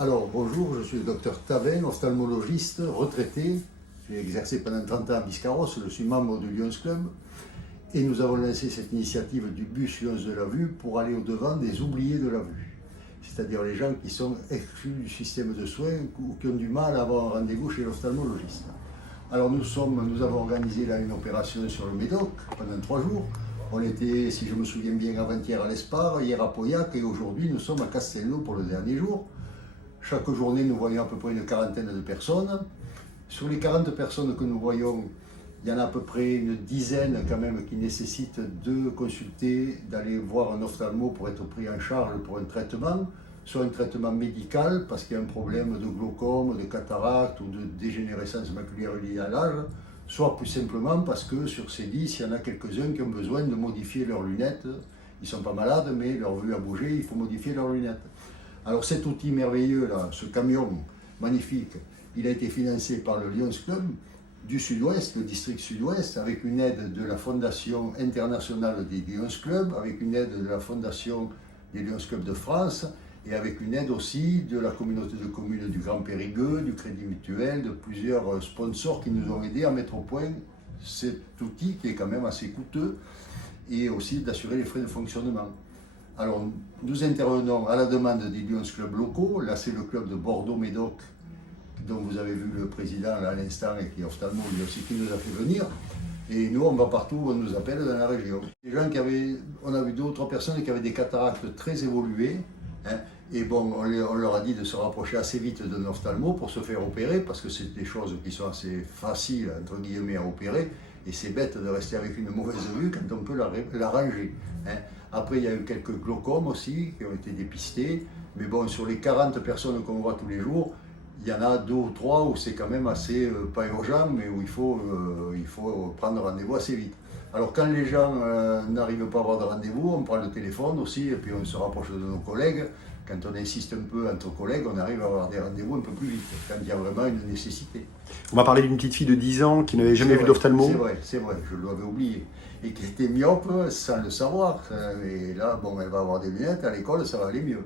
Alors, bonjour, je suis le docteur Tavin, ophtalmologiste, retraité. J'ai exercé pendant 30 ans à Biscarros, je suis membre du Lions Club. Et nous avons lancé cette initiative du bus Lions de la vue pour aller au-devant des oubliés de la vue. C'est-à-dire les gens qui sont exclus du système de soins ou qui ont du mal à avoir un rendez-vous chez l'ophtalmologiste. Alors nous avons organisé là une opération sur le Médoc pendant 3 jours. On était, si je me souviens bien, avant-hier à l'Espar, hier à Pauillac et aujourd'hui nous sommes à Castelnau pour le dernier jour. Chaque journée, nous voyons à peu près une quarantaine de personnes. Sur les 40 personnes que nous voyons, il y en a à peu près une dizaine quand même qui nécessitent de consulter, d'aller voir un ophtalmo pour être pris en charge pour un traitement, soit un traitement médical parce qu'il y a un problème de glaucome, de cataracte ou de dégénérescence maculaire liée à l'âge, soit plus simplement parce que sur ces 10, il y en a quelques-uns qui ont besoin de modifier leurs lunettes. Ils ne sont pas malades, mais leur vue a bougé, il faut modifier leurs lunettes. Alors cet outil merveilleux, là, ce camion magnifique, il a été financé par le Lions Club du Sud-Ouest, le district Sud-Ouest, avec une aide de la Fondation internationale des Lions Club, avec une aide de la Fondation des Lions Club de France, et avec une aide aussi de la communauté de communes du Grand Périgueux, du Crédit Mutuel, de plusieurs sponsors qui nous ont aidés à mettre au point cet outil qui est quand même assez coûteux, et aussi d'assurer les frais de fonctionnement. Alors, nous intervenons à la demande des Lions Club locaux. Là, c'est le club de Bordeaux-Médoc, dont vous avez vu le président là, à l'instant et qui est ophtalmo, lui aussi, qui nous a fait venir. Et nous, on va partout où on nous appelle dans la région. Les gens on a vu 2 ou 3 personnes qui avaient des cataractes très évoluées. Hein, et bon, on leur a dit de se rapprocher assez vite d'un ophtalmo pour se faire opérer, parce que c'est des choses qui sont assez faciles, entre guillemets, à opérer. Et c'est bête de rester avec une mauvaise vue quand on peut l'arranger. Hein. Après, il y a eu quelques glaucomes aussi qui ont été dépistés. Mais bon, sur les 40 personnes qu'on voit tous les jours, il y en a 2 ou 3 où c'est quand même assez, pas urgent, mais où il faut prendre rendez-vous assez vite. Alors quand les gens n'arrivent pas à avoir de rendez-vous, on prend le téléphone aussi et puis on se rapproche de nos collègues. Quand on insiste un peu entre collègues, on arrive à avoir des rendez-vous un peu plus vite, quand il y a vraiment une nécessité. On m'a parlé d'une petite fille de 10 ans qui n'avait jamais vu d'ophtalmo. C'est vrai, je l'avais oublié. Et qui était myope sans le savoir. Et là, bon, elle va avoir des lunettes, à l'école, ça va aller mieux.